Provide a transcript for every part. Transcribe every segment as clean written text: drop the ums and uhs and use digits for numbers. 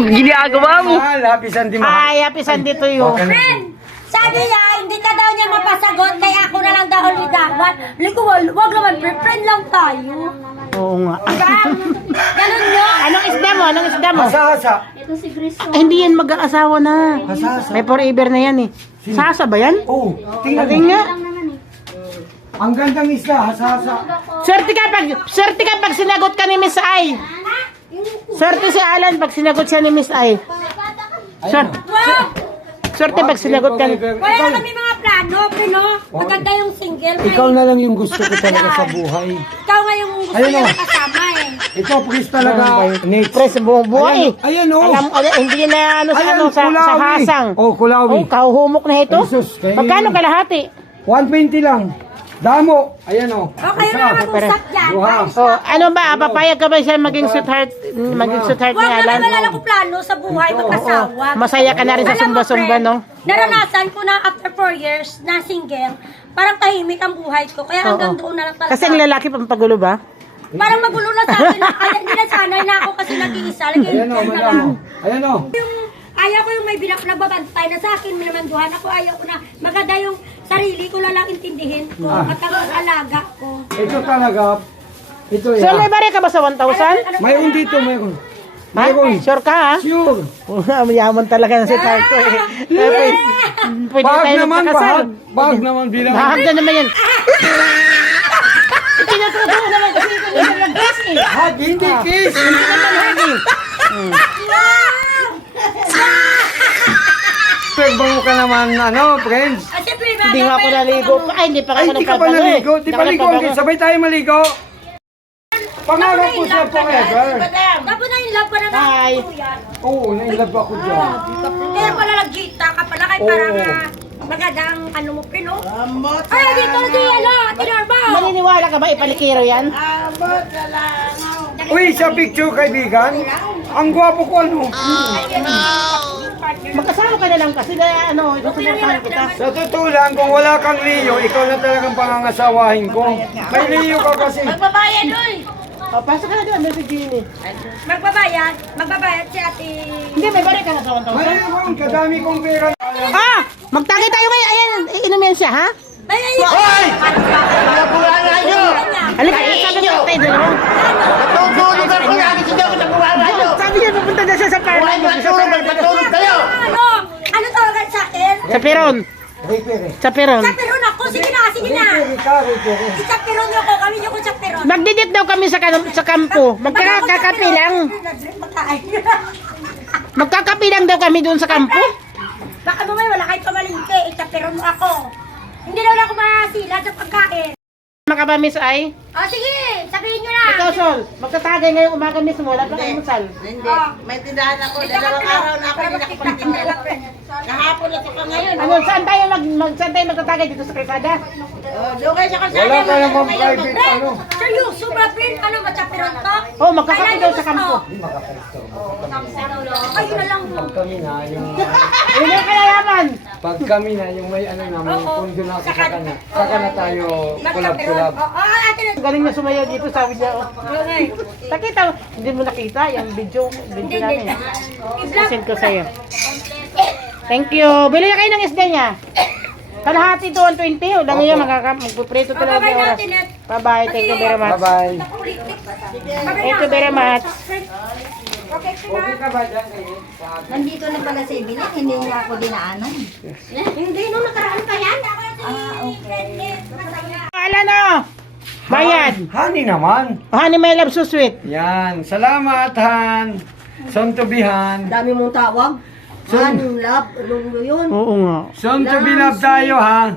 Ginagawa mo. Happy Sunday, mahal. Ay, happy Sunday to you. Friend, sabi niya, hindi ka daw niya mapasagot, kaya ako na lang daw ulit dapat. Liko, wag naman, friend lang tayo. Oo nga. Diba? Ganun yun. Anong isda mo? Anong isda mo? Hasa-hasa. Ay, hindi yan mag-aasawa na. Hasa-hasa. May forever na yan eh. Sasa ba yan? Oh, tingnan Tingnan mo. nga. Ang gandang isda, hasa-hasa. Swerte ka pag sinagot ka ni Miss Ai. Swerte si Alan pag sinagot siya ni Miss Ai. Swerte pag sinagot ka ni... Wala na kami mga plano, pero maganda yung single. Ikaw na lang yung gusto ko talaga sa buhay. Ikaw nga yung gusto Ayun, niya oh. kasama eh. Ito, please talaga. Nate. Pre, sa buong buhay. Ayan, oh. Hindi na sa Kulawi. hasang. Oh, Kulawi. Oh, kahuhumok na ito. Ay, sus, kaya Magkano yun. kalahati? 120 lang. Damo. Ayan, oh. Okay na mag-usap dyan. Duha. Oh, ano ba? Papayag ka ba siya maging sweetheart ni Huwag Alan? naman wala ko plano sa buhay mag-asawa. Masaya ka na rin sa Alam mo, sumba-sumba, friend, no? Naranasan ko na after 4 years na single, parang tahimik ang buhay ko. Kaya hanggang doon na lang talaga. Kasi ang lalaki pampagulo ba? Parang magulo na sa akin. Kaya hindi na sanay na ako kasi nag-iisa. Ayan, oh, madam. Ayan, oh. Ayaw ko yung may nagbabantay na sa akin, minamanduhan ako. Ayaw ko na maganda yung sarili ko na lang intindihin ko. At ang alaga ko. Ito talaga. Ito So, may yan. bari ka ba sa 1,000? Mayroon dito, mayroon. Ha? Sure ka, ha? Sure. Mayaman talaga ng sweetheart ko eh. Pwede Bahag tayo naman, magpakasal. bahag. Bahag naman bilang. Bahag na naman yan. Tinuturo naman kasi ito yung nag-gas eh. Hag, hindi kiss. Hindi naman hagi. Pagbango ka naman, ano, friends. At siyempre, Hindi nga ako naligo. Ay, hindi pa Ay, ako di ka pa nagpabango. naligo. Di pa ligo. Sabay tayo maligo. Pangarap ko siya forever. Dapat na yung love pa na Hi. Oo, nailab ako dyan. Kaya pala nag-gita ka pala kay parang magandang ano mo pino. Ay, dito na si ano, Ate Norma. Maniniwala ka ba ipalikiro yan? Uy, sa picture, kaibigan. Ang gwapo ko, ano. Magkasama ka na lang kasi na ano, susuportahan kita. Sa totoo lang, kung wala kang Leo, ikaw na talagang pangangasawahin ko. May Leo ka kasi. Magbabayad, Loy. O, pasok ka na doon, si Ginny. Magbabayad si Ate. Hindi, may balik ka na sa 1,000. Mayroon, kadami kong pera. Ah! Magtagay tayo ngayon. Ayan, inumin siya, ha? Ay! Hoy! Nabulangan nyo! Halika, sabi niyo tayo doon. Tutulog ako lagi siya kung nakuwala nyo. Sabi niya, pupunta na siya sa parang. Matulog kayo. Ano? Ano tawagan sa akin? Sa Peron. Ripere. Sa Peron. Chaperon ako! Sige na! Sige na! Ripere ka, ripere. I-chaperon niyo ko! Kami niyo ko chaperon! Magdidit daw kami sa kampo. Magkakapi lang. Magkakapi lang daw kami doon sa kampo. Baka mamaya wala kayo pamalingke. I-chaperon mo ako. Hindi na wala ako masila sa pagkain. Makaba, Miss Ai. O sige! Sabihin niyo na! Ikaw, Sol. Magtatagay ngayong umaga mismo. Wala kang almusal. Hindi. May tindahan ako. Dalawang araw na ako hindi nakapagtinda. Kahapon at saka ngayon. Ano, saan tayo magtatagay dito sa kalsada? Doon kayo sa kalsada. Wala ka namang private, ano. Seryoso ba, friend? Ano, machaperon to? Oh, magkakapi daw sa kampo. Ayun na lang. Pag kami na, yung... Hindi ka na yaman. Pag kami na, yung may ano na, may pundo na ako sa kana. Saka na tayo kulab-kulab. Oo, ate na. Galing na sumayaw dito, sabi niya. Oh. Nakita, hindi mo nakita yung video namin. Send ko sa'yo. Thank you. Bili na kayo ng isda niya. Kalahati to 120. Lang yun, magpupreto talaga Bye-bye yung oras. natin, Net. Bye-bye. Thank you very much. Bye-bye. Thank you very much. Okay, Okay ka ba dyan kayo? Nandito na pala sa Ibilin, hindi niya ako dinaanan. Hindi, nung nakaraan pa yan. Alam na. Bayad. Honey naman. Honey, my love, so sweet. Yan. Salamat, Han. Son to be Han. Dami mong tawag. Son, Love, ano yun? Oo nga. son to be love tayo, ha?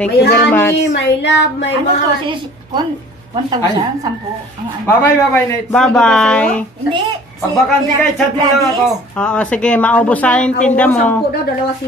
Thank May you very much. honey, may love, may Ano to? mahal. Sis? 1,000? 10? Ang ano? Bye-bye, bye-bye, Nate. Bye-bye. Hindi. Pag bakante ka, chat mo lang ako. Oo, sige, maubos sa yung tinda mo. 10 daw, 2 sila.